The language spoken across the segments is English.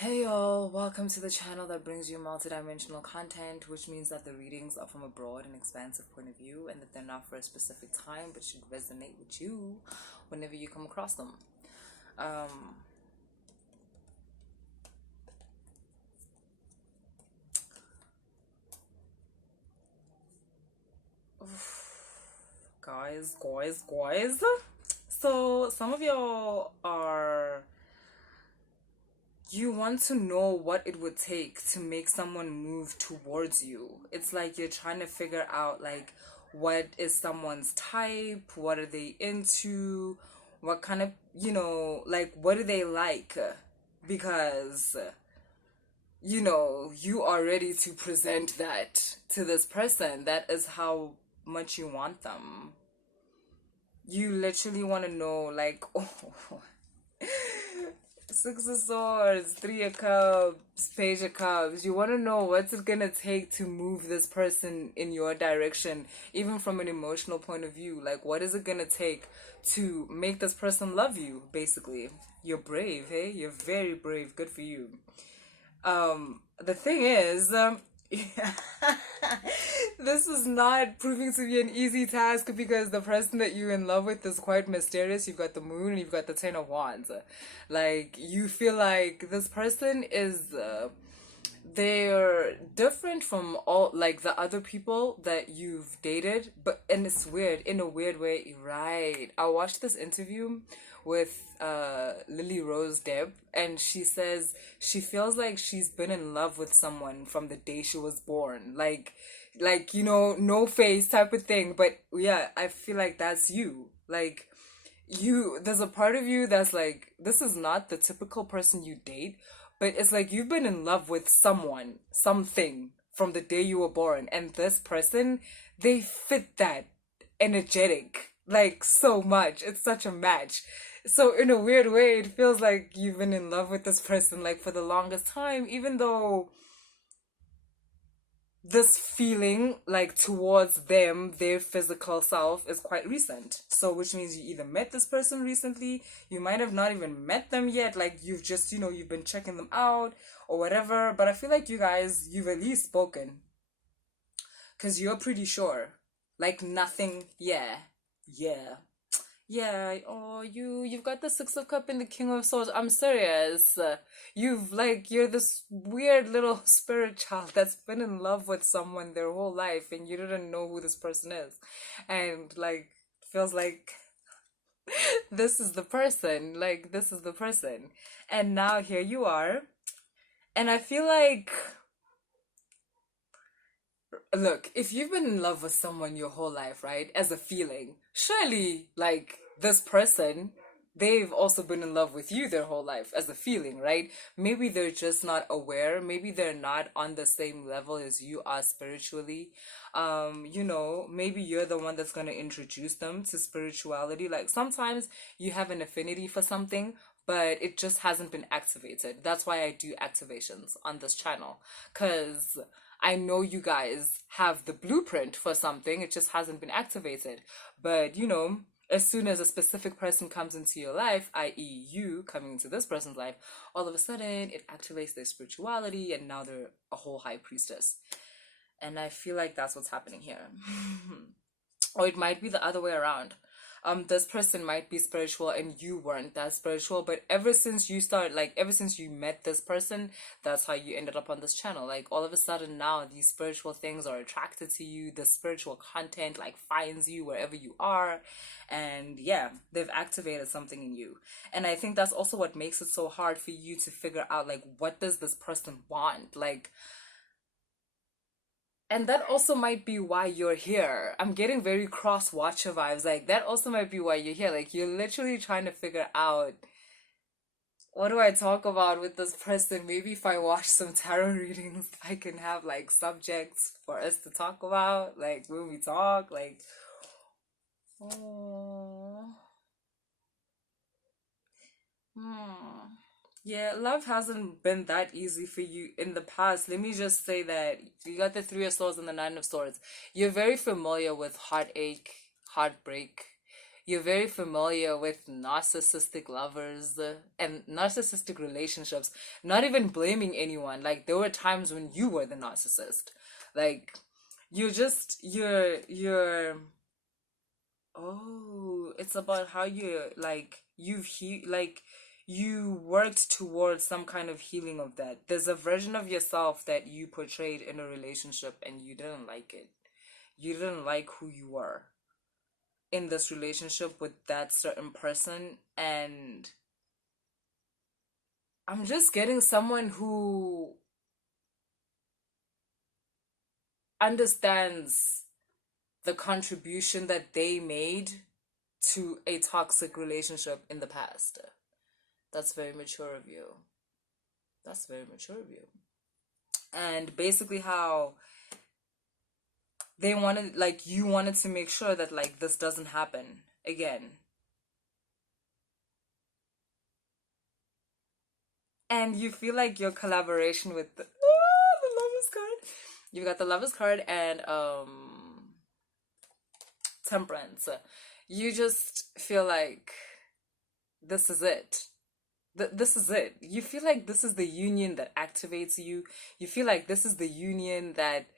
Hey y'all, welcome to the channel that brings you multidimensional content, which means that the readings are from a broad and expansive point of view and that they're not for a specific time but should resonate with you whenever you come across them. Um, guys. So, some of y'all are. You want to know what it would take to make someone move towards you. It's like you're trying to figure out, like, what is someone's type, what are they into, what kind of, like, what do they like? Because, you are ready to present that to this person. That is how much you want them. You literally want to know, like, oh, Six of Swords, Three of Cups, Page of Cups. You want to know what's it gonna take to move this person in your direction, even from an emotional point of view. Like, what is it gonna take to make this person love you, basically? You're brave, hey? You're very brave. Good for you. The thing is, this is not proving to be an easy task because the person that you're in love with is quite mysterious. You've got the moon and you've got the Ten of Wands. Like, you feel like this person is, they're different from all, like, the other people that you've dated, but, and it's weird, in a weird way, right? I watched this interview with Lily Rose Depp, and she says she feels like she's been in love with someone from the day she was born. Like, no face type of thing. But yeah, I feel like that's you. Like, there's a part of you that's like, this is not the typical person you date, but it's like you've been in love with someone, something from the day you were born, and this person, they fit that energetic like so much. It's such a match. So in a weird way, it feels like you've been in love with this person like for the longest time, even though this feeling like towards them, their physical self, is quite recent. So which means you either met this person recently, you might have not even met them yet, like you've just, you've been checking them out or whatever. But I feel like you guys, you've at least spoken because you're pretty sure. Like nothing, yeah. Yeah. Yeah, oh, you've got the Six of Cup and the King of Swords. I'm serious. You're this weird little spirit child that's been in love with someone their whole life and you didn't know who this person is. And like feels like this is the person. Like this is the person. And now here you are. And I feel like, look, if you've been in love with someone your whole life, right, as a feeling, surely, like, this person, they've also been in love with you their whole life as a feeling, right? Maybe they're just not aware. Maybe they're not on the same level as you are spiritually. Maybe you're the one that's going to introduce them to spirituality. Like, sometimes you have an affinity for something, but it just hasn't been activated. That's why I do activations on this channel. Because I know you guys have the blueprint for something, it just hasn't been activated. But, as soon as a specific person comes into your life, i.e., you coming into this person's life, all of a sudden it activates their spirituality and now they're a whole high priestess. And I feel like that's what's happening here. Or it might be the other way around. This person might be spiritual and you weren't that spiritual, but ever since you met this person, that's how you ended up on this channel. Like, all of a sudden now these spiritual things are attracted to you, the spiritual content like finds you wherever you are, and yeah, they've activated something in you. And I think that's also what makes it so hard for you to figure out, like, what does this person want? Like, and that also might be why you're here. I'm getting very cross watcher vibes. Like, that also might be why you're here. Like, you're literally trying to figure out, what do I talk about with this person? Maybe if I watch some tarot readings, I can have like subjects for us to talk about. Like, when we talk, like, oh, hmm. Yeah, love hasn't been that easy for you in the past. Let me just say that you got the Three of Swords and the Nine of Swords. You're very familiar with heartache, heartbreak. you're very familiar with narcissistic lovers and narcissistic relationships, not even blaming anyone. Like there were times when you were the narcissist. Like you're oh, it's about how you like you worked towards some kind of healing of that. There's a version of yourself that you portrayed in a relationship and you didn't like it. You didn't like who you were in this relationship with that certain person, and I'm just getting someone who understands the contribution that they made to a toxic relationship in the past. That's very mature of you. That's very mature of you. And basically how they wanted, like, you wanted to make sure that, like, this doesn't happen again. And you feel like your collaboration with the Lover's card. You've got the Lover's card and Temperance. You just feel like this is it. This is it. You feel like this is the union that activates you. You feel like this is the union that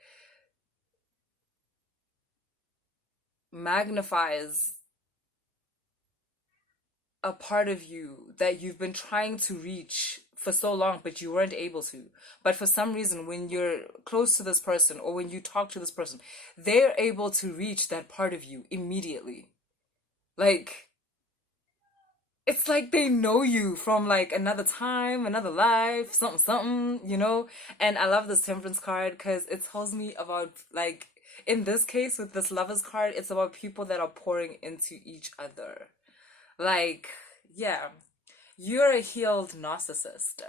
magnifies a part of you that you've been trying to reach for so long, but you weren't able to. But for some reason, when you're close to this person or when you talk to this person, they're able to reach that part of you immediately. Like, it's like they know you from like another time, another life, something, something, you know? And I love this Temperance card because it tells me about, like, in this case with this Lovers card, it's about people that are pouring into each other. Like, yeah, you're a healed narcissist.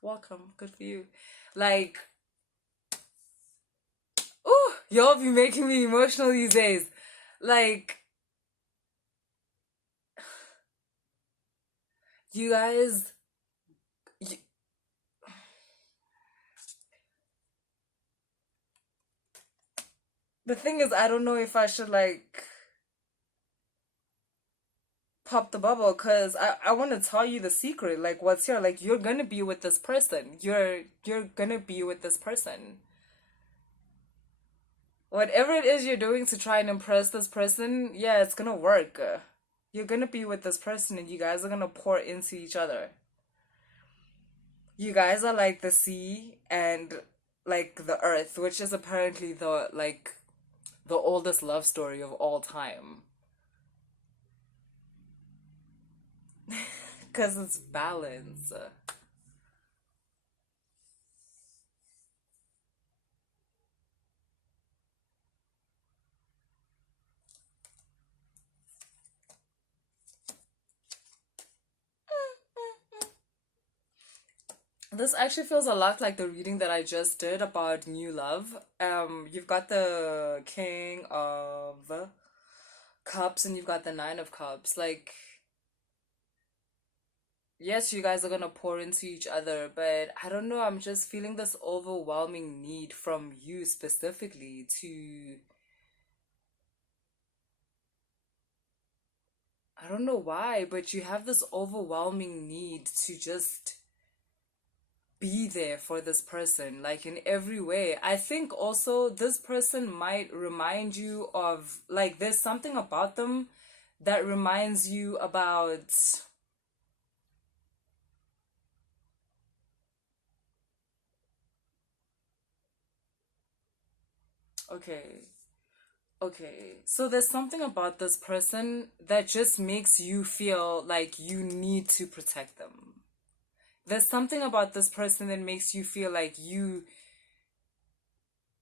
Welcome, good for you. Like, ooh, y'all be making me emotional these days. Like, you guys, y the thing is, I don't know if I should like pop the bubble because I want to tell you the secret. Like, what's here? Like, you're gonna be with this person. You're gonna be with this person. Whatever it is you're doing to try and impress this person, yeah, it's gonna work. You're gonna be with this person and you guys are gonna pour into each other. You guys are like the sea and like the earth, which is apparently the oldest love story of all time. Because it's balance. This actually feels a lot like the reading that I just did about new love. You've got the King of Cups and you've got the Nine of Cups. Like, yes, you guys are gonna pour into each other, but I don't know, I'm just feeling this overwhelming need from you specifically to, I don't know why, but you have this overwhelming need to just be there for this person, like in every way. I think also this person might remind you of, like, there's something about them that reminds you about, okay, okay, so there's something about this person that just makes you feel like you need to protect them. There's something about this person that makes you feel like you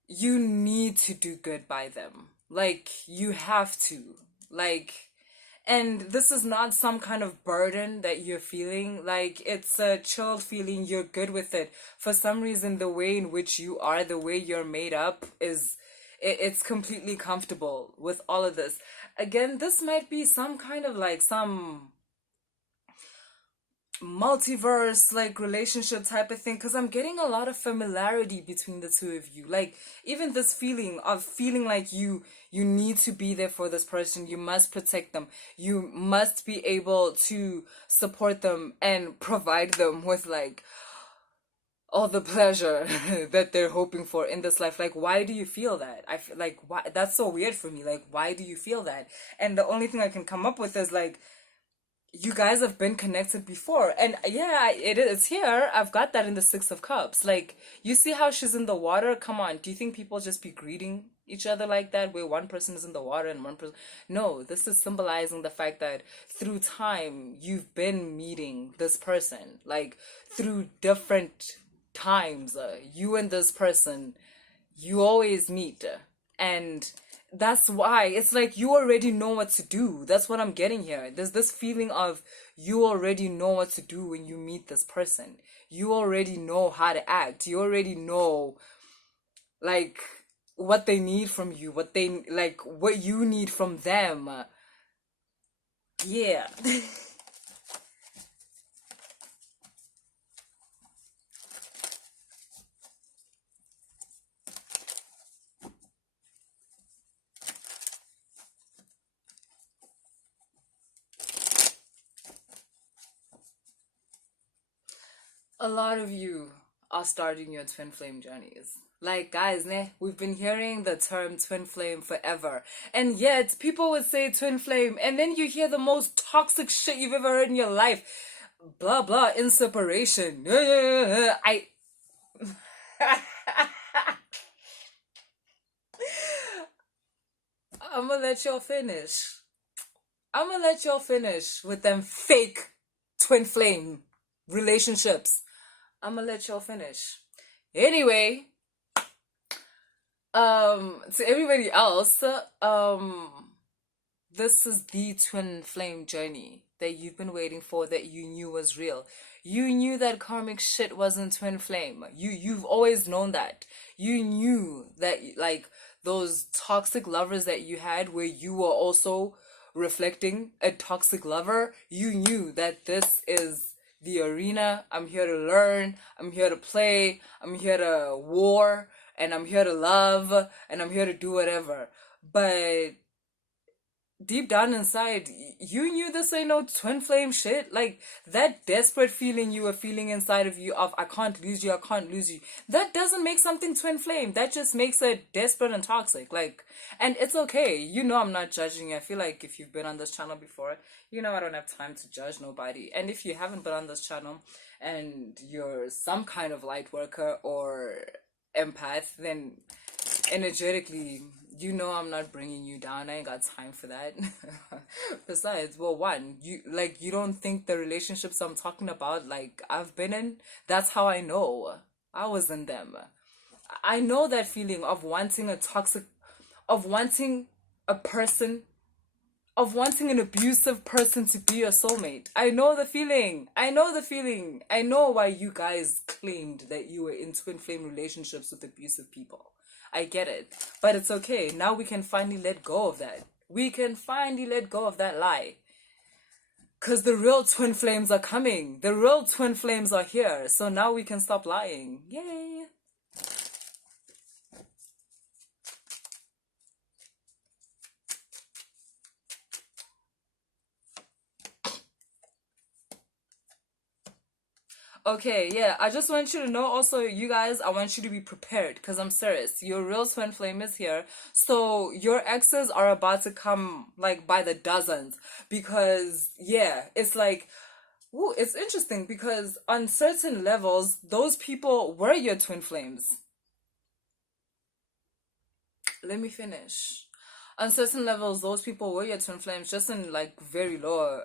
need to do good by them. Like, you have to. Like, and this is not some kind of burden that you're feeling. Like, it's a chilled feeling. You're good with it. For some reason, the way in which you are, the way you're made up is, it's completely comfortable with all of this. Again, this might be some kind of like some multiverse like relationship type of thing, because I'm getting a lot of familiarity between the two of you. Like even this feeling of feeling like you need to be there for this person, you must protect them, you must be able to support them and provide them with like all the pleasure that they're hoping for in this life. Like, why do you feel that? I feel like, why? That's so weird for me. Like, why do you feel that? And the only thing I can come up with is like, you guys have been connected before, and yeah, it's here. I've got that in the Six of Cups. Like, you see how she's in the water? Come on, do you think people just be greeting each other like that, where one person is in the water and one person? No, this is symbolizing the fact that through time you've been meeting this person, like through different times. You and this person, you always meet, and that's why it's like you already know what to do. That's what I'm getting here. There's this feeling of you already know what to do when you meet this person. You already know how to act. You already know like what they need from you, what they like, what you need from them. Yeah. A lot of you are starting your twin flame journeys. Like, guys, we've been hearing the term twin flame forever. And yet, people would say twin flame, and then you hear the most toxic shit you've ever heard in your life. Blah, blah, inseparation. I. I'm gonna let y'all finish. I'm gonna let y'all finish with them fake twin flame relationships. I'm gonna let y'all finish. Anyway, to everybody else, this is the twin flame journey that you've been waiting for, that you knew was real. You knew that karmic shit wasn't twin flame. You've always known that. You knew that like those toxic lovers that you had, where you were also reflecting a toxic lover, you knew that this is the arena. I'm here to learn, I'm here to play, I'm here to war, and I'm here to love, and I'm here to do whatever. But deep down inside, you knew this ain't no twin flame shit. Like, that desperate feeling you were feeling inside of you of, I can't lose you, I can't lose you, that doesn't make something twin flame. That just makes it desperate and toxic. Like, and it's okay. You know I'm not judging you. I feel like if you've been on this channel before, you know I don't have time to judge nobody. And if you haven't been on this channel and you're some kind of light worker or empath, then energetically, you know I'm not bringing you down. I ain't got time for that. Besides, well, one, you don't think the relationships I'm talking about, like, I've been in, that's how I know I was in them. I know that feeling of wanting a toxic, of wanting a person, of wanting an abusive person to be your soulmate. I know the feeling. I know the feeling. I know why you guys claimed that you were in twin flame relationships with abusive people. I get it. But it's okay. Now we can finally let go of that. We can finally let go of that lie. Because the real twin flames are coming. The real twin flames are here. So now we can stop lying. Yay. Okay, yeah, I just want you to know also, you guys, I want you to be prepared, because I'm serious. Your real twin flame is here. So your exes are about to come like by the dozens, because yeah, it's like, ooh, it's interesting because on certain levels, those people were your twin flames. Let me finish. On certain levels, those people were your twin flames, just in like very low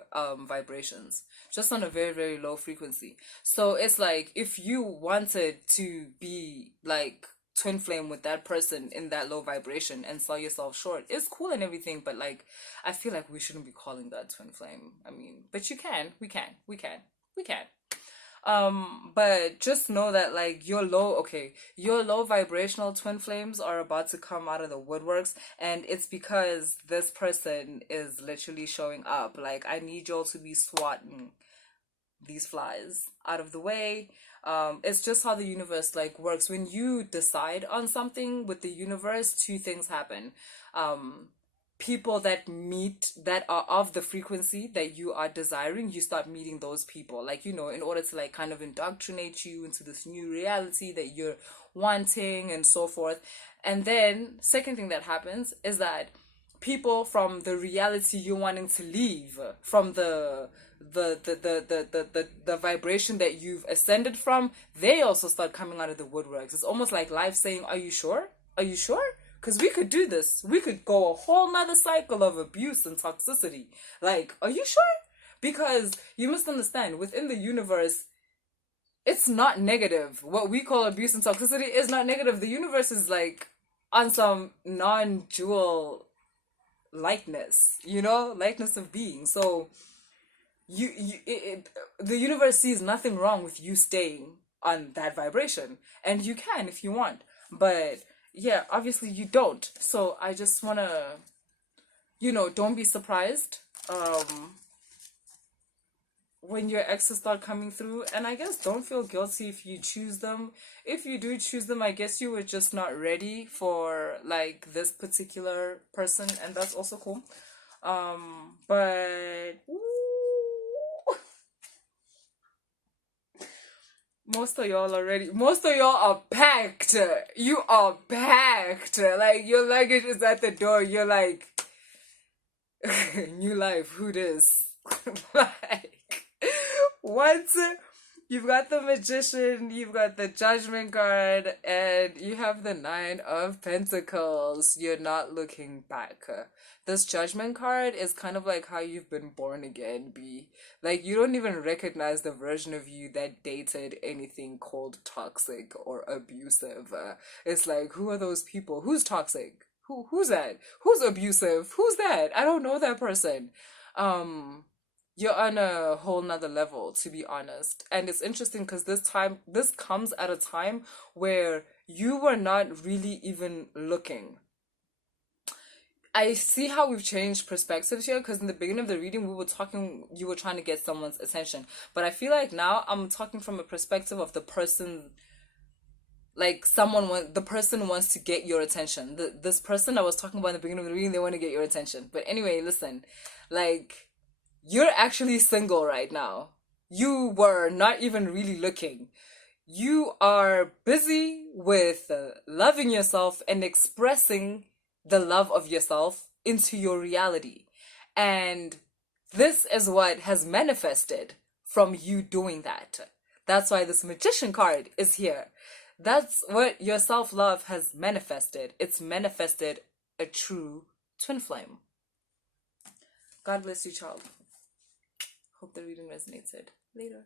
vibrations, just on a very, very low frequency. So it's like, if you wanted to be like twin flame with that person in that low vibration and sell yourself short, it's cool and everything, but like, I feel like we shouldn't be calling that twin flame. I mean, but you can, we can. But just know that like your low vibrational twin flames are about to come out of the woodworks, and it's because this person is literally showing up. Like, I need y'all to be swatting. these flies out of the way. It's just how the universe like works. When you decide on something with the universe, two things happen. People that meet, that are of the frequency that you are desiring, you start meeting those people, like, you know, in order to like kind of indoctrinate you into this new reality that you're wanting and so forth. And then second thing that happens is that people from the reality you're wanting to leave, from the vibration that you've ascended from, they also start coming out of the woodworks. It's almost like life saying, are you sure? Are you sure? Because we could do this. We could go a whole nother cycle of abuse and toxicity. Like, are you sure? Because you must understand, within the universe, it's not negative. What we call abuse and toxicity is not negative. The universe is like on some non-dual likeness, you know, likeness of being. So the universe sees nothing wrong with you staying on that vibration, and you can if you want. But yeah, obviously you don't. So I just want to, you know, don't be surprised when your exes start coming through. And I guess don't feel guilty if you choose them. If you do choose them, I guess you were just not ready for like this particular person, and that's also cool. But most of y'all are packed. You are packed. Like, your luggage is at the door. You're like, new life, who this? Like, once you've got the Magician, you've got the Judgment card, and you have the Nine of Pentacles, you're not looking back. This Judgment card is kind of like how you've been born again, B. Like, you don't even recognize the version of you that dated anything called toxic or abusive. It's like, who are those people? Who's toxic? Who's that? Who's abusive? Who's that? I don't know that person. You're on a whole nother level, to be honest. And it's interesting because this comes at a time where you were not really even looking. I see how we've changed perspectives here, because in the beginning of the reading you were trying to get someone's attention. But I feel like now I'm talking from a perspective of the person, like the person wants to get your attention. This person I was talking about in the beginning of the reading, they want to get your attention. But anyway, listen, like, you're actually single right now. You were not even really looking. You are busy with loving yourself and expressing the love of yourself into your reality. And this is what has manifested from you doing that. That's why this Magician card is here. That's what your self-love has manifested. It's manifested a true twin flame. God bless you, child. Hope the reading resonated. Later.